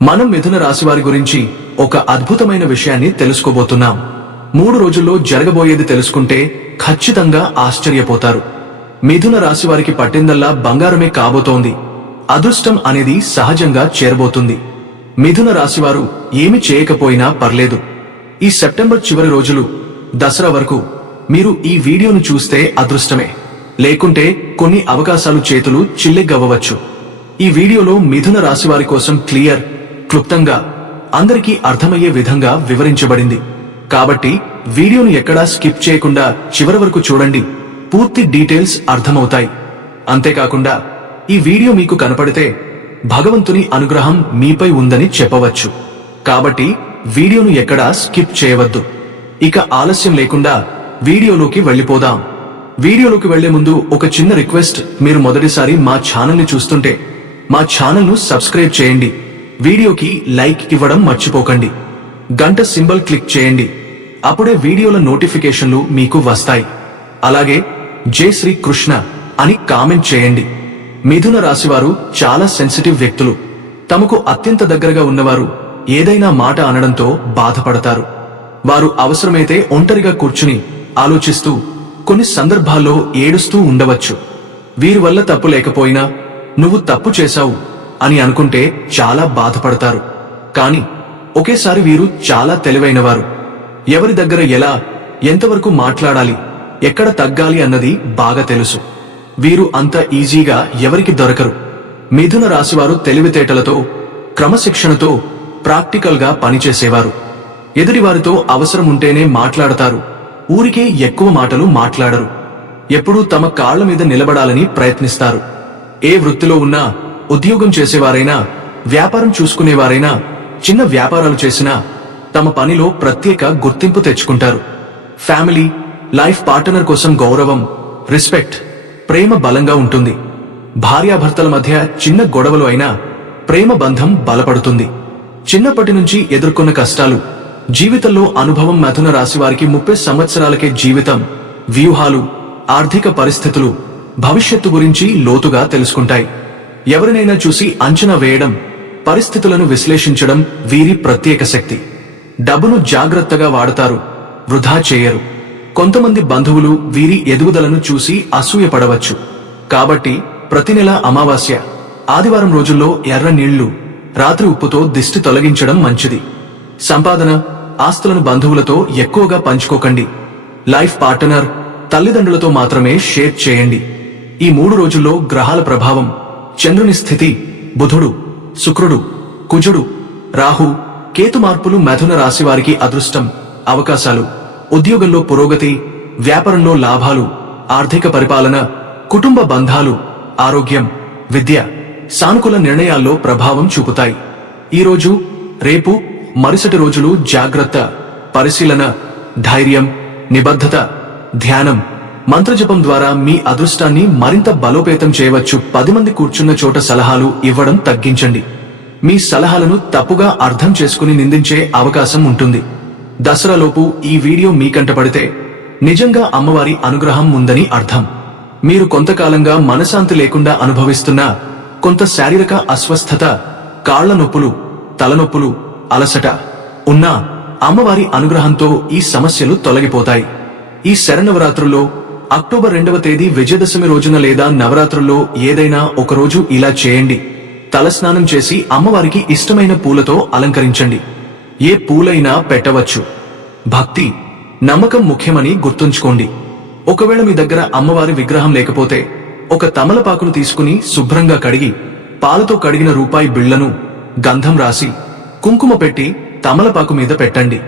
మనం మిథున రాశి వారి గురించి ఒక అద్భుతమైన విషయాన్ని తెలుసుకోబోతున్నాం. 3 రోజుల్లో జరగబోయేది తెలుసుకుంటే ఖచ్చితంగా ఆశ్చర్యపోతారు. మిథున రాశి వారికి పట్టిందల్లా బంగారమే కాబోతోంది. అదృష్టం అనేది సహజంగా చేరబోతుంది. మిథున రాశివారు ఏమి చేయకపోయినా పర్లేదు. ఈ సెప్టెంబర్ చివరి రోజులు దసరా వరకు మీరు ఈ వీడియోను చూస్తే అదృష్టమే, లేకుంటే కొన్ని అవకాశాలు చేతులు చిల్లిగవ్వవచ్చు. ఈ వీడియోలో మిథున రాశివారి కోసం క్లుప్తంగా అందరికీ అర్థమయ్యే విధంగా వివరించబడింది. కాబట్టి వీడియోను ఎక్కడా స్కిప్ చేయకుండా చివరి వరకు చూడండి. పూర్తి డీటెయిల్స్ అర్థమవుతాయి. అంతేకాకుండా ఈ వీడియో మీకు కనపడితే భగవంతుని అనుగ్రహం మీపై ఉందని చెప్పవచ్చు. కాబట్టి వీడియోను ఎక్కడా స్కిప్ చేయవద్దు. ఇక ఆలస్యం లేకుండా వీడియోలోకి వెళ్లిపోదాం. వీడియోలోకి వెళ్లే ముందు ఒక చిన్న రిక్వెస్ట్, మీరు మొదటిసారి మా ఛానల్ ని చూస్తుంటే మా ఛానల్ ను సబ్స్క్రైబ్ చేయండి. వీడియోకి లైక్ ఇవ్వడం మర్చిపోకండి. గంట సింబల్ క్లిక్ చేయండి. అప్పుడే వీడియోల నోటిఫికేషన్లు మీకు వస్తాయి. అలాగే జై శ్రీ కృష్ణ అని కామెంట్ చేయండి. మిథున రాశివారు చాలా సెన్సిటివ్ వ్యక్తులు. తమకు అత్యంత దగ్గరగా ఉన్నవారు ఏదైనా మాట అనడంతో బాధపడతారు. వారు అవసరమైతే ఒంటరిగా కూర్చుని ఆలోచిస్తూ, కొన్ని సందర్భాల్లో ఏడుస్తూ ఉండవచ్చు. వీరి వల్ల తప్పు లేకపోయినా నువ్వు తప్పు చేశావు అని అనుకుంటే చాలా బాధపడతారు. కాని ఒకేసారి వీరు చాలా తెలివైనవారు. ఎవరి దగ్గర ఎలా, ఎంతవరకు మాట్లాడాలి, ఎక్కడ తగ్గాలి అన్నది బాగా తెలుసు. వీరు అంత ఈజీగా ఎవరికి దొరకరు. మిథున రాశివారు తెలివితేటలతో, క్రమశిక్షణతో, ప్రాక్టికల్ గా పనిచేసేవారు. ఎదుటివారితో అవసరం ఉంటేనే మాట్లాడతారు. ఊరికే ఎక్కువ మాటలు మాట్లాడరు. ఎప్పుడూ తమ కాళ్ల మీద నిలబడాలని ప్రయత్నిస్తారు. ఏ వృత్తిలో ఉన్నా, ఉద్యోగం చేసేవారైనా, వ్యాపారం చూసుకునేవారైనా, చిన్న వ్యాపారాలు చేసినా తమ పనిలో ప్రత్యేక గుర్తింపు తెచ్చుకుంటారు. ఫ్యామిలీ, లైఫ్ పార్ట్నర్ కోసం గౌరవం, రెస్పెక్ట్, ప్రేమ బలంగా ఉంటుంది. భార్యాభర్తల మధ్య చిన్న గొడవలు అయినా ప్రేమ బంధం బలపడుతుంది. చిన్నప్పటి నుంచి ఎదుర్కొన్న కష్టాలు, జీవితంలో అనుభవం మిథున రాశివారికి 30 సంవత్సరాలకే జీవితం, వ్యూహాలు, ఆర్థిక పరిస్థితులు, భవిష్యత్తు గురించి లోతుగా తెలుసుకుంటాయి. ఎవరినైనా చూసి అంచనా వేయడం, పరిస్థితులను విశ్లేషించడం వీరి ప్రత్యేక శక్తి. డబ్బును జాగ్రత్తగా వాడతారు, వృధా చేయరు. కొంతమంది బంధువులు వీరి ఎదుగుదలను చూసి అసూయపడవచ్చు. కాబట్టి ప్రతి నెల అమావాస్య, ఆదివారం రోజుల్లో ఎర్ర నీళ్లు, రాత్రి ఉప్పుతో దిష్టి తొలగించడం మంచిది. సంపాదన, ఆస్తులను బంధువులతో ఎక్కువగా పంచుకోకండి. లైఫ్ పార్ట్నర్, తల్లిదండ్రులతో మాత్రమే షేర్ చేయండి. ఈ 3 రోజుల్లో గ్రహాల ప్రభావం, చంద్రుని స్థితి, బుధుడు, శుక్రుడు, కుజుడు, రాహు, కేతు మార్పులు మిథున రాశివారికి అదృష్టం, అవకాశాలు, ఉద్యోగంలో పురోగతి, వ్యాపారంలో లాభాలు, ఆర్థిక పరిపాలన, కుటుంబ బంధాలు, ఆరోగ్యం, విద్య, సానుకూల నిర్ణయాల్లో ప్రభావం చూపుతాయి. ఈ రోజు, రేపు, మరుసటి రోజులు జాగ్రత్త, పరిశీలన, ధైర్యం, నిబద్ధత, ధ్యానం, మంత్రజపం ద్వారా మీ అదృష్టాన్ని మరింత బలోపేతం చేయవచ్చు. 10 మంది కూర్చున్న చోట సలహాలు ఇవ్వడం తగ్గించండి. మీ సలహాలను తప్పుగా అర్థం చేసుకుని నిందించే అవకాశం ఉంటుంది. దసరాలోపు ఈ వీడియో మీకంటపడితే నిజంగా అమ్మవారి అనుగ్రహం ఉందని అర్థం. మీరు కొంతకాలంగా మనశాంతి లేకుండా అనుభవిస్తున్న కొంత శారీరక అస్వస్థత, కాళ్ల నొప్పులు, తలనొప్పులు, అలసట ఉన్నా అమ్మవారి అనుగ్రహంతో ఈ సమస్యలు తొలగిపోతాయి. ఈ శరన్నవరాత్రుల్లో అక్టోబర్ 2వ తేదీ విజయదశమి రోజున లేదా నవరాత్రుల్లో ఏదైనా ఒక రోజు ఇలా చేయండి. తలస్నానం చేసి అమ్మవారికి ఇష్టమైన పూలతో అలంకరించండి. ఏ పూలైనా పెట్టవచ్చు. భక్తి, నమ్మకం ముఖ్యమని గుర్తుంచుకోండి. ఒకవేళ మీ దగ్గర అమ్మవారి విగ్రహం లేకపోతే ఒక తమలపాకును తీసుకుని శుభ్రంగా కడిగి పాలతో కడిగిన రూపాయి బిళ్లను గంధం రాసి కుంకుమ పెట్టి తమలపాకు మీద పెట్టండి.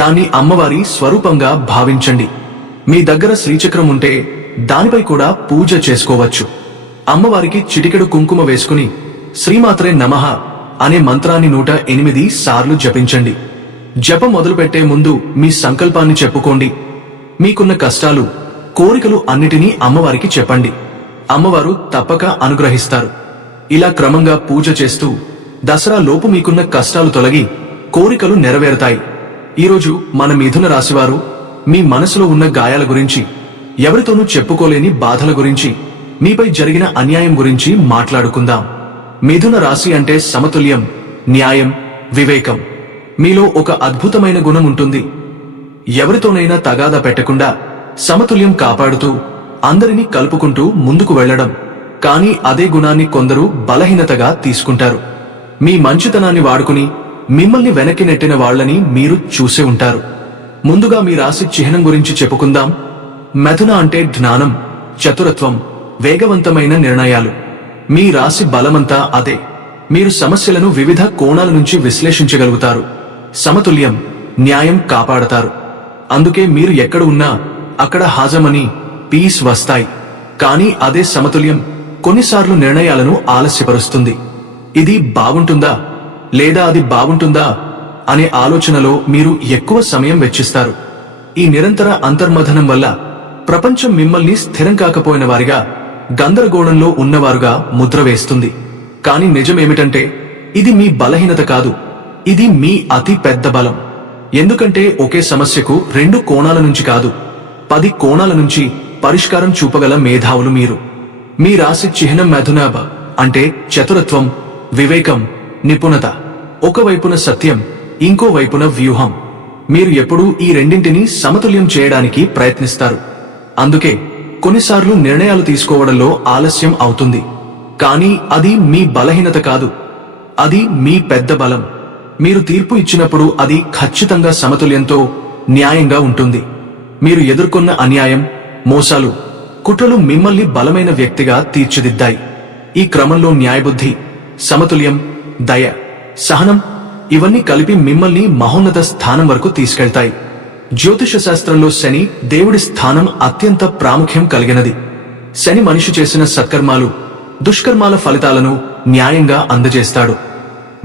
దాన్ని అమ్మవారి స్వరూపంగా భావించండి. మీ దగ్గర శ్రీచక్రం ఉంటే దానిపై కూడా పూజ చేసుకోవచ్చు. అమ్మవారికి చిటికెడు కుంకుమ వేసుకుని శ్రీమాత్రే నమః అనే మంత్రాన్ని 108 సార్లు జపించండి. జపం మొదలుపెట్టే ముందు మీ సంకల్పాన్ని చెప్పుకోండి. మీకున్న కష్టాలు, కోరికలు అన్నిటినీ అమ్మవారికి చెప్పండి. అమ్మవారు తప్పక అనుగ్రహిస్తారు. ఇలా క్రమంగా పూజ చేస్తూ దసరా లోపు మీకున్న కష్టాలు తొలగి కోరికలు నెరవేరుతాయి. ఈరోజు మన మిథున రాశివారు మీ మనసులో ఉన్న గాయాల గురించి, ఎవరితోనూ చెప్పుకోలేని బాధల గురించి, మీపై జరిగిన అన్యాయం గురించి మాట్లాడుకుందాం. మిథున రాశి అంటే సమతుల్యం, న్యాయం, వివేకం. మీలో ఒక అద్భుతమైన గుణం ఉంటుంది. ఎవరితోనైనా తగాదా పెట్టకుండా సమతుల్యం కాపాడుతూ అందరినీ కలుపుకుంటూ ముందుకు వెళ్లడం. కానీ అదే గుణాన్ని కొందరు బలహీనతగా తీసుకుంటారు. మీ మంచితనాన్ని వాడుకుని మిమ్మల్ని వెనక్కి నెట్టిన వాళ్లని మీరు చూసే ఉంటారు. ముందుగా మీ రాశి చిహ్నం గురించి చెప్పుకుందాం. మిథున అంటే జ్ఞానం, చతురత్వం, వేగవంతమైన నిర్ణయాలు. మీ రాశి బలమంతా అదే. మీరు సమస్యలను వివిధ కోణాల నుంచి విశ్లేషించగలుగుతారు. సమతుల్యం, న్యాయం కాపాడతారు. అందుకే మీరు ఎక్కడ ఉన్నా అక్కడ హాజమని, పీస్ వస్తాయి. కానీ అదే సమతుల్యం కొన్నిసార్లు నిర్ణయాలను ఆలస్యపరుస్తుంది. ఇది బాగుంటుందా లేదా అది బాగుంటుందా అనే ఆలోచనలో మీరు ఎక్కువ సమయం వెచ్చిస్తారు. ఈ నిరంతర అంతర్మథనం వల్ల ప్రపంచం మిమ్మల్ని స్థిరం కాకపోయిన వారిగా, గందరగోళంలో ఉన్నవారుగా ముద్ర వేస్తుంది. కాని నిజమేమిటంటే ఇది మీ బలహీనత కాదు, ఇది మీ అతి పెద్ద బలం. ఎందుకంటే ఒకే సమస్యకు 2 కోణాల నుంచి కాదు, 10 కోణాల నుంచి పరిష్కారం చూపగల మేధావులు మీరు. మీ రాశి చిహ్నం మిథున అంటే చతురత్వం, వివేకం, నిపుణత. ఒకవైపున సత్యం, ఇంకో వైపున వ్యూహం. మీరు ఎప్పుడూ ఈ రెండింటినీ సమతుల్యం చేయడానికి ప్రయత్నిస్తారు. అందుకే కొన్నిసార్లు నిర్ణయాలు తీసుకోవడంలో ఆలస్యం అవుతుంది. కానీ అది మీ బలహీనత కాదు, అది మీ పెద్ద బలం. మీరు తీర్పు ఇచ్చినప్పుడు అది ఖచ్చితంగా సమతుల్యంతో, న్యాయంగా ఉంటుంది. మీరు ఎదుర్కొన్న అన్యాయం, మోసాలు, కుట్రలు మిమ్మల్ని బలమైన వ్యక్తిగా తీర్చిదిద్దాయి. ఈ క్రమంలో న్యాయబుద్ధి, సమతుల్యం, దయ, సహనం ఇవన్నీ కలిపి మిమ్మల్ని మహోన్నత స్థానం వరకు తీసుకెళ్తాయి. జ్యోతిష శాస్త్రంలో శని దేవుడి స్థానం అత్యంత ప్రాముఖ్యం కలిగినది. శని మనిషి చేసిన సత్కర్మాలు, దుష్కర్మాల ఫలితాలను న్యాయంగా అందజేస్తాడు.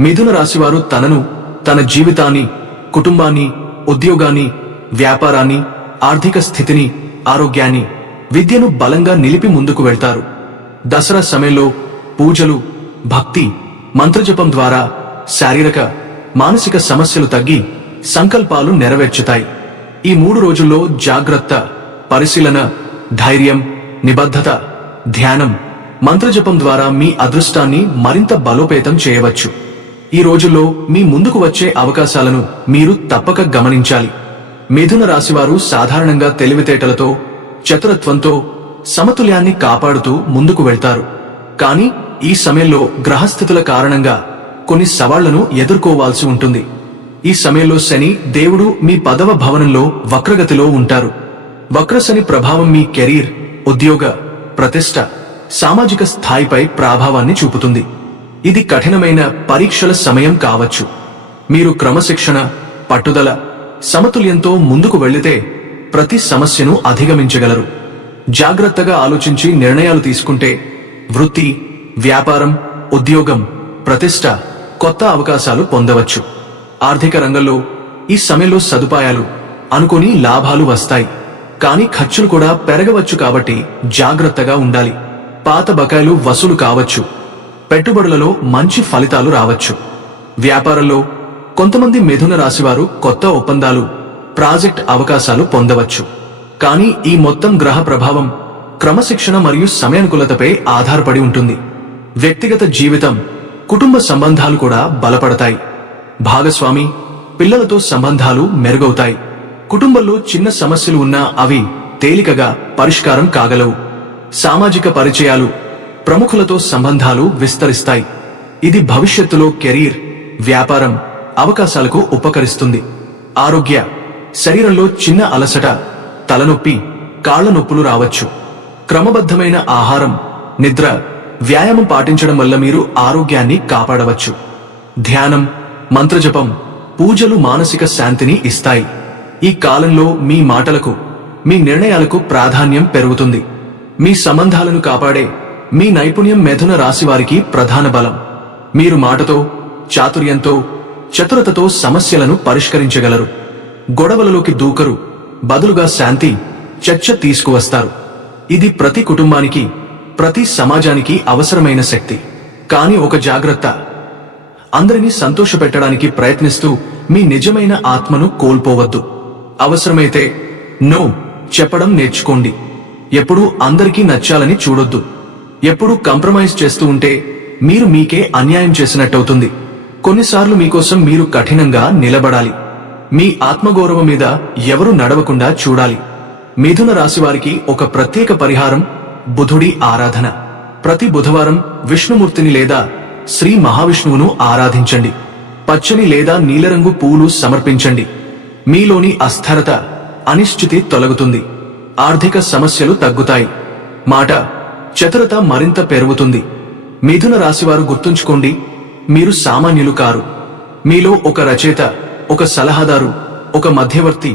మిథున రాశివారు తనను, తన జీవితాన్ని, కుటుంబాన్ని, ఉద్యోగాన్ని, వ్యాపారాన్ని, ఆర్థిక స్థితిని, ఆరోగ్యాన్ని, విద్యను బలంగా నిలిపి ముందుకు వెళ్తారు. దసరా సమయంలో పూజలు, భక్తి, మంత్రజపం ద్వారా శారీరక, మానసిక సమస్యలు తగ్గి సంకల్పాలు నెరవేర్చుతాయి. ఈ 3 రోజుల్లో జాగ్రత్త, పరిశీలన, ధైర్యం, నిబద్ధత, ధ్యానం, మంత్రజపం ద్వారా మీ అదృష్టాన్ని మరింత బలోపేతం చేయవచ్చు. ఈ రోజుల్లో మీ ముందుకు వచ్చే అవకాశాలను మీరు తప్పక గమనించాలి. మిథున రాశివారు సాధారణంగా తెలివితేటలతో, చతురత్వంతో సమతుల్యాన్ని కాపాడుతూ ముందుకు వెళ్తారు. కానీ ఈ సమయంలో గ్రహస్థితుల కారణంగా కొన్ని సవాళ్లను ఎదుర్కోవాల్సి ఉంటుంది. ఈ సమయంలో శని దేవుడు మీ 10వ భవనంలో వక్రగతిలో ఉంటారు. వక్రశని ప్రభావం మీ కెరీర్, ఉద్యోగ, ప్రతిష్ట, సామాజిక స్థాయిపై ప్రభావాన్ని చూపుతుంది. ఇది కఠినమైన పరీక్షల సమయం కావచ్చు. మీరు క్రమశిక్షణ, పట్టుదల, సమతుల్యంతో ముందుకు వెళ్లితే ప్రతి సమస్యను అధిగమించగలరు. జాగ్రత్తగా ఆలోచించి నిర్ణయాలు తీసుకుంటే వృత్తి, వ్యాపారం, ఉద్యోగం, ప్రతిష్ట, కొత్త అవకాశాలు పొందవచ్చు. ఆర్థిక రంగంలో ఈ సమయంలో సదుపాయాలు, అనుకోని లాభాలు వస్తాయి. కానీ ఖర్చులు కూడా పెరగవచ్చు కాబట్టి జాగ్రత్తగా ఉండాలి. పాత బకాయిలు వసూలు కావచ్చు. పెట్టుబడులలో మంచి ఫలితాలు రావచ్చు. వ్యాపారంలో కొంతమంది మిథున రాశివారు కొత్త ఒప్పందాలు, ప్రాజెక్ట్ అవకాశాలు పొందవచ్చు. కానీ ఈ మొత్తం గ్రహ ప్రభావం క్రమశిక్షణ మరియు సమయానుకూలతపై ఆధారపడి ఉంటుంది. వ్యక్తిగత జీవితం, కుటుంబ సంబంధాలు కూడా బలపడతాయి. భాగస్వామి, పిల్లలతో సంబంధాలు మెరుగవుతాయి. కుటుంబంలో చిన్న సమస్యలు ఉన్నా అవి తేలికగా పరిష్కారం కాగలవు. సామాజిక పరిచయాలు, ప్రముఖులతో సంబంధాలు విస్తరిస్తాయి. ఇది భవిష్యత్తులో కెరీర్, వ్యాపారం, అవకాశాలకు ఉపకరిస్తుంది. ఆరోగ్య, శరీరంలో చిన్న అలసట, తలనొప్పి, కాళ్ల నొప్పులు రావచ్చు. క్రమబద్ధమైన ఆహారం, నిద్ర, వ్యాయామం పాటించడం వల్ల మీరు ఆరోగ్యాన్ని కాపాడవచ్చు. ధ్యానం, మంత్రజపం, పూజలు మానసిక శాంతిని ఇస్తాయి. ఈ కాలంలో మీ మాటలకు, మీ నిర్ణయాలకు ప్రాధాన్యం పెరుగుతుంది. మీ సంబంధాలను కాపాడే మీ నైపుణ్యం మిథున రాశివారికి ప్రధాన బలం. మీరు మాటతో, చాతుర్యంతో, చతురతతో సమస్యలను పరిష్కరించగలరు. గొడవలలోకి దూకరు, బదులుగా శాంతి, చర్చ తీసుకువస్తారు. ఇది ప్రతి కుటుంబానికి, ప్రతి సమాజానికి అవసరమైన శక్తి. కానీ ఒక జాగ్రత్త, అందరినీ సంతోషపెట్టడానికి ప్రయత్నిస్తూ మీ నిజమైన ఆత్మను కోల్పోవద్దు. అవసరమైతే నో చెప్పడం నేర్చుకోండి. ఎప్పుడూ అందరికీ నచ్చాలని చూడొద్దు. ఎప్పుడూ కాంప్రమైజ్ చేస్తూ ఉంటే మీరు మీకే అన్యాయం చేసినట్టవుతుంది. కొన్నిసార్లు మీకోసం మీరు కఠినంగా నిలబడాలి. మీ ఆత్మగౌరవం మీద ఎవరు నడవకుండా చూడాలి. మిథున రాశివారికి ఒక ప్రత్యేక పరిహారం: బుధుడి ఆరాధన. ప్రతి బుధవారం విష్ణుమూర్తిని లేదా శ్రీ మహావిష్ణువును ఆరాధించండి. పచ్చని లేదా నీలరంగు పూలు సమర్పించండి. మీలోని అస్థిరత, అనిశ్చితి తొలగుతుంది. ఆర్థిక సమస్యలు తగ్గుతాయి. మాట చతురత మరింత పెరుగుతుంది. మిథున రాశివారు గుర్తుంచుకోండి, మీరు సామాన్యులు కారు. మీలో ఒక రచయిత, ఒక సలహాదారు, ఒక మధ్యవర్తి,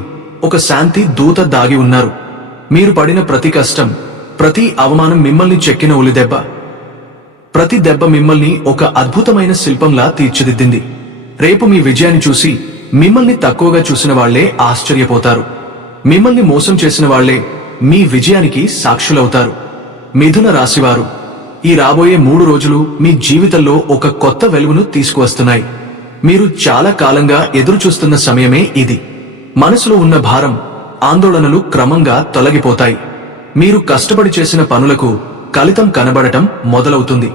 ఒక శాంతి దూత దాగి ఉన్నారు. మీరు పడిన ప్రతి కష్టం, ప్రతి అవమానం మిమ్మల్ని చెక్కిన ఉలిదెబ్బ. ప్రతి దెబ్బ మిమ్మల్ని ఒక అద్భుతమైన శిల్పంలా తీర్చిదిద్దింది. రేపు మీ విజయాన్ని చూసి మిమ్మల్ని తక్కువగా చూసిన వాళ్లే ఆశ్చర్యపోతారు. మిమ్మల్ని మోసం చేసిన వాళ్లే మీ విజయానికి సాక్షులవుతారు. మిథున రాశివారు, ఈ రాబోయే 3 రోజులు మీ జీవితంలో ఒక కొత్త వెలుగును తీసుకువస్తున్నాయి. మీరు చాలా కాలంగా ఎదురుచూస్తున్న సమయమే ఇది. మనసులో ఉన్న భారం, ఆందోళనలు క్రమంగా తొలగిపోతాయి. మీరు కష్టపడి చేసిన పనులకు ఫలితం కనబడటం మొదలవుతుంది.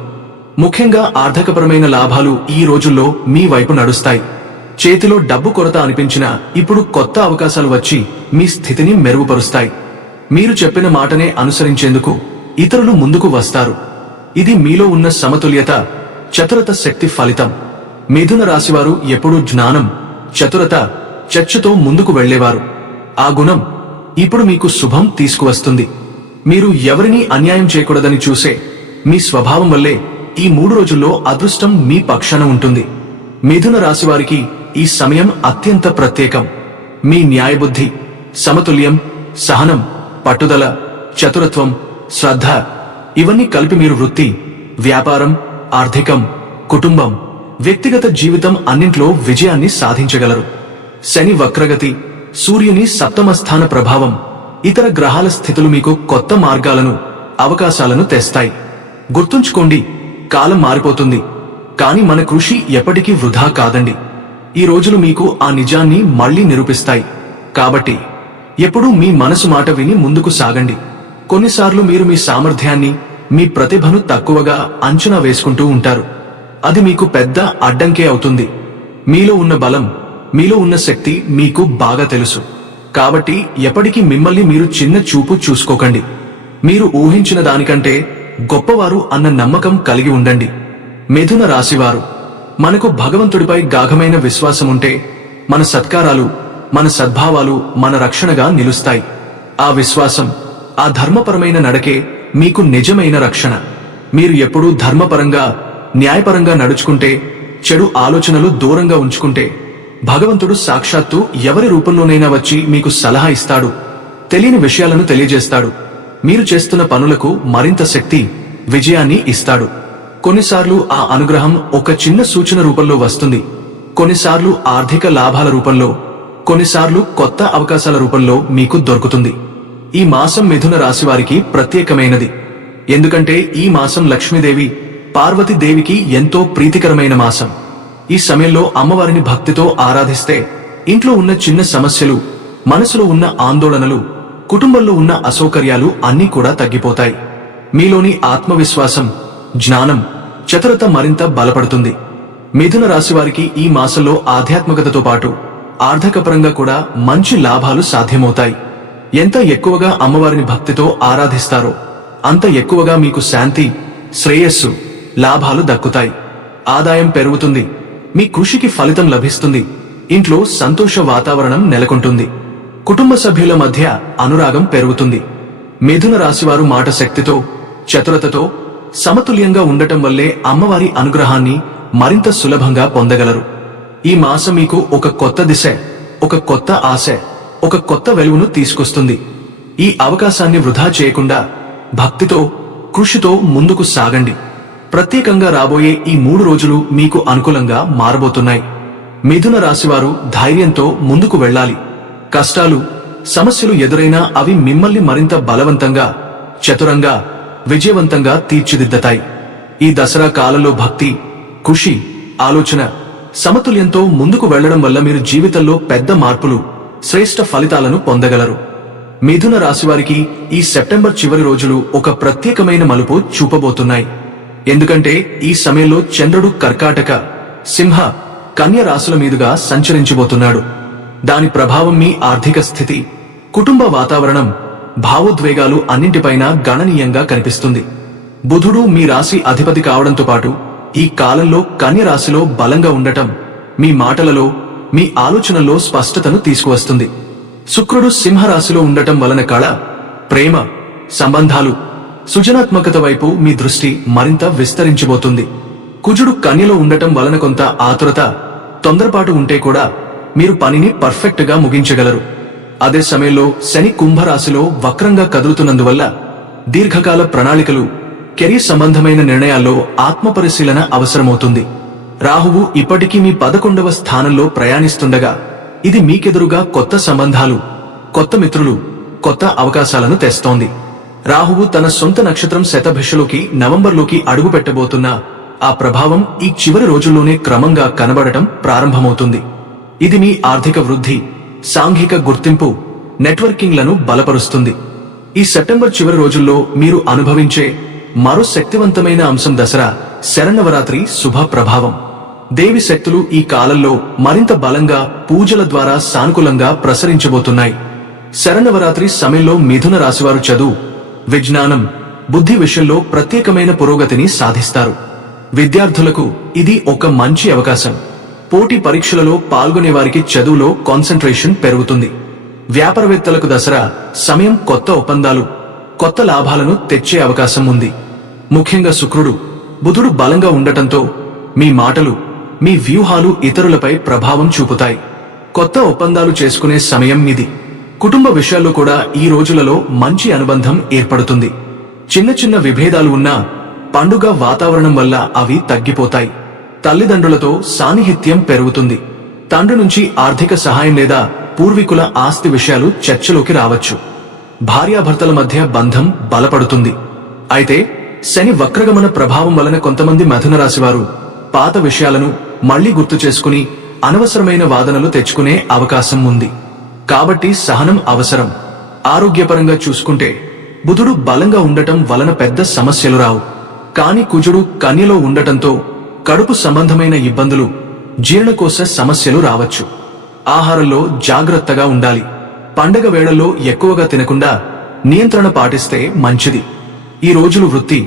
ముఖ్యంగా ఆర్థికపరమైన లాభాలు ఈ రోజుల్లో మీ వైపు నడుస్తాయి. చేతిలో డబ్బు కొరత అనిపించినా ఇప్పుడు కొత్త అవకాశాలు వచ్చి మీ స్థితిని మెరుగుపరుస్తాయి. మీరు చెప్పిన మాటనే అనుసరించేందుకు ఇతరులు ముందుకు వస్తారు. ఇది మీలో ఉన్న సమతుల్యత, చతురత శక్తి ఫలితం. మిథున రాశివారు ఎప్పుడూ జ్ఞానం, చతురత, చర్చతో ముందుకు వెళ్లేవారు. ఆ గుణం ఇప్పుడు మీకు శుభం తీసుకువస్తుంది. మీరు ఎవరినీ అన్యాయం చేయకూడదని చూసే మీ స్వభావం వల్లే ఈ 3 రోజుల్లో అదృష్టం మీ పక్షాన ఉంటుంది. మిథున రాశివారికి ఈ సమయం అత్యంత ప్రత్యేకం. మీ న్యాయబుద్ధి, సమతుల్యం, సహనం, పట్టుదల, చతురత్వం, శ్రద్ధ ఇవన్నీ కలిపి మీరు వృత్తి, వ్యాపారం, ఆర్థికం, కుటుంబం, వ్యక్తిగత జీవితం అన్నింట్లో విజయాన్ని సాధించగలరు. శని వక్రగతి, సూర్యుని సప్తమ స్థాన ప్రభావం, ఇతర గ్రహాల స్థితులు మీకు కొత్త మార్గాలను, అవకాశాలను తెస్తాయి. గుర్తుంచుకోండి, కాలం మారిపోతుంది, కాని మన కృషి ఎప్పటికీ వృధా కాదండి. ఈ రోజులు మీకు ఆ నిజాన్ని మళ్లీ నిరూపిస్తాయి. కాబట్టి ఎప్పుడూ మీ మనసు మాట విని ముందుకు సాగండి. కొన్నిసార్లు మీరు మీ సామర్థ్యాన్ని, మీ ప్రతిభను తక్కువగా అంచనా వేసుకుంటూ ఉంటారు. అది మీకు పెద్ద అడ్డంకే అవుతుంది. మీలో ఉన్న బలం, మీలో ఉన్న శక్తి మీకు బాగా తెలుసు. కాబట్టి ఎప్పటికీ మిమ్మల్ని మీరు చిన్న చూపు చూసుకోకండి. మీరు ఊహించిన దానికంటే గొప్పవారు అన్న నమ్మకం కలిగి ఉండండి. మిథున రాశివారు, మనకు భగవంతుడిపై గాఢమైన విశ్వాసముంటే మన సత్కారాలు, మన సద్భావాలు మన రక్షణగా నిలుస్తాయి. ఆ విశ్వాసం, ఆ ధర్మపరమైన నడకే మీకు నిజమైన రక్షణ. మీరు ఎప్పుడూ ధర్మపరంగా, న్యాయపరంగా నడుచుకుంటే, చెడు ఆలోచనలు దూరంగా ఉంచుకుంటే భగవంతుడు సాక్షాత్తు ఎవరి రూపంలోనైనా వచ్చి మీకు సలహా ఇస్తాడు, తెలియని విషయాలను తెలియజేస్తాడు. మీరు చేస్తున్న పనులకు మరింత శక్తి, విజయాన్ని ఇస్తాడు. కొన్నిసార్లు ఆ అనుగ్రహం ఒక చిన్న సూచన రూపంలో వస్తుంది. కొన్నిసార్లు ఆర్థిక లాభాల రూపంలో, కొన్నిసార్లు కొత్త అవకాశాల రూపంలో మీకు దొరుకుతుంది. ఈ మాసం మిథున రాశివారికి ప్రత్యేకమైనది. ఎందుకంటే ఈ మాసం లక్ష్మీదేవి, పార్వతీదేవికి ఎంతో ప్రీతికరమైన మాసం. ఈ సమయంలో అమ్మవారిని భక్తితో ఆరాధిస్తే ఇంట్లో ఉన్న చిన్న సమస్యలు, మనసులో ఉన్న ఆందోళనలు, కుటుంబంలో ఉన్న అసౌకర్యాలు అన్నీ కూడా తగ్గిపోతాయి. మీలోని ఆత్మవిశ్వాసం, జ్ఞానం, చతురత మరింత బలపడుతుంది. మిథున రాశివారికి ఈ మాసంలో ఆధ్యాత్మికతతో పాటు ఆర్థికపరంగా కూడా మంచి లాభాలు సాధ్యమవుతాయి. ఎంత ఎక్కువగా అమ్మవారిని భక్తితో ఆరాధిస్తారో అంత ఎక్కువగా మీకు శాంతి, శ్రేయస్సు, లాభాలు దక్కుతాయి. ఆదాయం పెరుగుతుంది. మీ కృషికి ఫలితం లభిస్తుంది. ఇంట్లో సంతోష వాతావరణం నెలకొంటుంది. కుటుంబ సభ్యుల మధ్య అనురాగం పెరుగుతుంది. మిథున రాశివారు మాట శక్తితో, చతురతతో సమతుల్యంగా ఉండటం వల్లే అమ్మవారి అనుగ్రహాన్ని మరింత సులభంగా పొందగలరు. ఈ మాసం మీకు ఒక కొత్త దిశ, ఒక కొత్త ఆశ, ఒక కొత్త వెలుగును తీసుకొస్తుంది. ఈ అవకాశాన్ని వృధా చేయకుండా భక్తితో, కృషితో ముందుకు సాగండి. ప్రత్యేకంగా రాబోయే ఈ 3 రోజులు మీకు అనుకూలంగా మారబోతున్నాయి. మిథున రాశివారు ధైర్యంతో ముందుకు వెళ్ళాలి. కష్టాలు, సమస్యలు ఎదురైనా అవి మిమ్మల్ని మరింత బలవంతంగా, చతురంగా, విజయవంతంగా తీర్చిదిద్దతాయి. ఈ దసరా కాలంలో భక్తి, కృషి, ఆలోచన, సమతుల్యంతో ముందుకు వెళ్లడం వల్ల మీరు జీవితంలో పెద్ద మార్పులు, శ్రేష్ఠ ఫలితాలను పొందగలరు. మిథున రాశివారికి ఈ సెప్టెంబర్ చివరి రోజులు ఒక ప్రత్యేకమైన మలుపు చూపబోతున్నాయి. ఎందుకంటే ఈ సమయంలో చంద్రుడు కర్కాటక, సింహ, కన్య రాశుల మీదుగా సంచరించబోతున్నాడు. దాని ప్రభావం మీ ఆర్థిక స్థితి, కుటుంబ వాతావరణం, భావోద్వేగాలు అన్నింటిపైన గణనీయంగా కనిపిస్తుంది. బుధుడు మీ రాశి అధిపతి కావడంతో పాటు ఈ కాలంలో కన్య రాశిలో బలంగా ఉండటం మీ మాటలలో, మీ ఆలోచనల్లో స్పష్టతను తీసుకువస్తుంది. శుక్రుడు సింహరాశిలో ఉండటం వలన కళ, ప్రేమ, సంబంధాలు, సృజనాత్మకత వైపు మీ దృష్టి మరింత విస్తరించబోతుంది. కుజుడు కన్యలో ఉండటం వలన కొంత ఆతురత, తొందరపాటు ఉంటే కూడా మీరు పనిని పర్ఫెక్ట్ గా ముగించగలరు. అదే సమయంలో శని కుంభరాశిలో వక్రంగా కదులుతున్నందువల్ల దీర్ఘకాల ప్రణాళికలు, కెరీర్ సంబంధమైన నిర్ణయాల్లో ఆత్మపరిశీలన అవసరమవుతుంది. రాహువు ఇప్పటికీ మీ 11వ స్థానంలో ప్రయాణిస్తుండగా ఇది మీకెదురుగా కొత్త సంబంధాలు, కొత్త మిత్రులు, కొత్త అవకాశాలను తెస్తోంది. రాహువు తన సొంత నక్షత్రం శతభిషలోకి నవంబర్లోకి అడుగుపెట్టబోతున్న ఆ ప్రభావం ఈ చివరి రోజుల్లోనే క్రమంగా కనబడటం ప్రారంభమవుతుంది. ఇది మీ ఆర్థిక వృద్ధి, సాంఘిక గుర్తింపు, నెట్వర్కింగ్లను బలపరుస్తుంది. ఈ సెప్టెంబర్ చివరి రోజుల్లో మీరు అనుభవించే మరో శక్తివంతమైన అంశం దసరా శరన్నవరాత్రి శుభ ప్రభావం. దేవి శక్తులు ఈ కాలంలో మరింత బలంగా పూజల ద్వారా సానుకూలంగా ప్రసరించబోతున్నాయి. శరన్నవరాత్రి సమయంలో మిథున రాశివారు చదువు, విజ్ఞానం, బుద్ధి విషయంలో ప్రత్యేకమైన పురోగతిని సాధిస్తారు. విద్యార్థులకు ఇది ఒక మంచి అవకాశం. పోటీ పరీక్షలలో పాల్గొనే వారికి చదువులో కాన్సంట్రేషన్ పెరుగుతుంది. వ్యాపారవేత్తలకు దసరా సమయం కొత్త ఒప్పందాలు, కొత్త లాభాలను తెచ్చే అవకాశం ఉంది. ముఖ్యంగా శుక్రుడు, బుధుడు బలంగా ఉండటంతో మీ మాటలు, మీ వ్యూహాలు ఇతరులపై ప్రభావం చూపుతాయి. కొత్త ఒప్పందాలు చేసుకునే సమయం ఇది. కుటుంబ విషయాల్లో కూడా ఈ రోజులలో మంచి అనుబంధం ఏర్పడుతుంది. చిన్న చిన్న విభేదాలు ఉన్నా పండుగ వాతావరణం వల్ల అవి తగ్గిపోతాయి. తల్లిదండ్రులతో సాన్నిహిత్యం పెరుగుతుంది. తండ్రి నుంచి ఆర్థిక సహాయం లేదా పూర్వీకుల ఆస్తి విషయాలు చర్చలోకి రావచ్చు. భార్యాభర్తల మధ్య బంధం బలపడుతుంది. అయితే శని వక్రగమన ప్రభావం వలన కొంతమంది మిథున రాశివారు పాత విషయాలను మళ్లీ గుర్తు చేసుకుని అనవసరమైన వాదనలు తెచ్చుకునే అవకాశం ఉంది. కాబట్టి సహనం అవసరం. ఆరోగ్యపరంగా చూసుకుంటే బుధుడు బలంగా ఉండటం వలన పెద్ద సమస్యలు రావు. కాని కుజుడు కన్యలో ఉండటంతో కడుపు సంబంధమైన ఇబ్బందులు, జీర్ణకోశ సమస్యలు రావచ్చు. ఆహారంలో జాగ్రత్తగా ఉండాలి. పండగ వేళల్లో ఎక్కువగా తినకుండా నియంత్రణ పాటిస్తే మంచిది. ఈ రోజులు వృత్తి,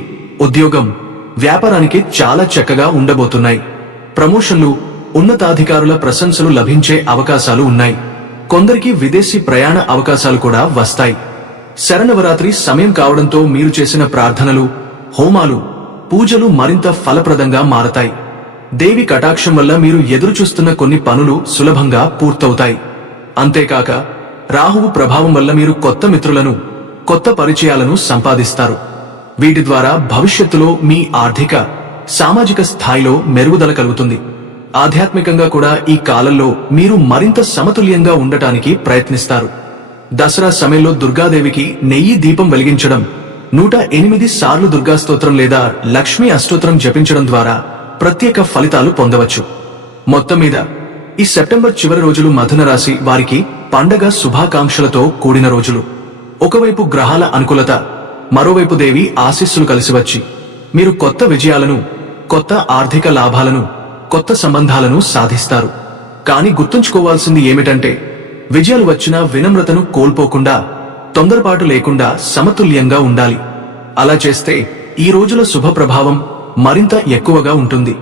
ఉద్యోగం, వ్యాపారానికి చాలా చక్కగా ఉండబోతున్నాయి. ప్రమోషన్లు, ఉన్నతాధికారుల ప్రశంసలు లభించే అవకాశాలు ఉన్నాయి. కొందరికి విదేశీ ప్రయాణ అవకాశాలు కూడా వస్తాయి. శరన్నవరాత్రి సమయం కావడంతో మీరు చేసిన ప్రార్థనలు, హోమాలు, పూజలు మరింత ఫలప్రదంగా మారతాయి. దేవి కటాక్షం వల్ల మీరు ఎదురుచూస్తున్న కొన్ని పనులు సులభంగా పూర్తవుతాయి. అంతేకాక రాహువు ప్రభావం వల్ల మీరు కొత్త మిత్రులను, కొత్త పరిచయాలను సంపాదిస్తారు. వీటి ద్వారా భవిష్యత్తులో మీ ఆర్థిక, సామాజిక స్థాయిలో మెరుగుదల కలుగుతుంది. ఆధ్యాత్మికంగా కూడా ఈ కాలంలో మీరు మరింత సమతుల్యంగా ఉండటానికి ప్రయత్నిస్తారు. దసరా సమయంలో దుర్గాదేవికి నెయ్యి దీపం వెలిగించడం, 108 సార్లు దుర్గా స్తోత్రం లేదా లక్ష్మీ అష్టోత్తరం జపించడం ద్వారా ప్రత్యేక ఫలితాలు పొందవచ్చు. మొత్తం మీద ఈ సెప్టెంబర్ చివరి రోజులు మిథున రాశి వారికి పండగ శుభాకాంక్షలతో కూడిన రోజులు. ఒకవైపు గ్రహాల అనుకూలత, మరోవైపు దేవి ఆశీస్సులు కలిసివచ్చి మీరు కొత్త విజయాలను, కొత్త ఆర్థిక లాభాలను, కొత్త సంబంధాలను సాధిస్తారు. కానీ గుర్తుంచుకోవాల్సింది ఏమిటంటే విజయాలు వచ్చినా వినమ్రతను కోల్పోకుండా, తొందరపాటు లేకుండా సమతుల్యంగా ఉండాలి. అలా చేస్తే ఈ రోజుల శుభ ప్రభావం మరింత ఎక్కువగా ఉంటుంది.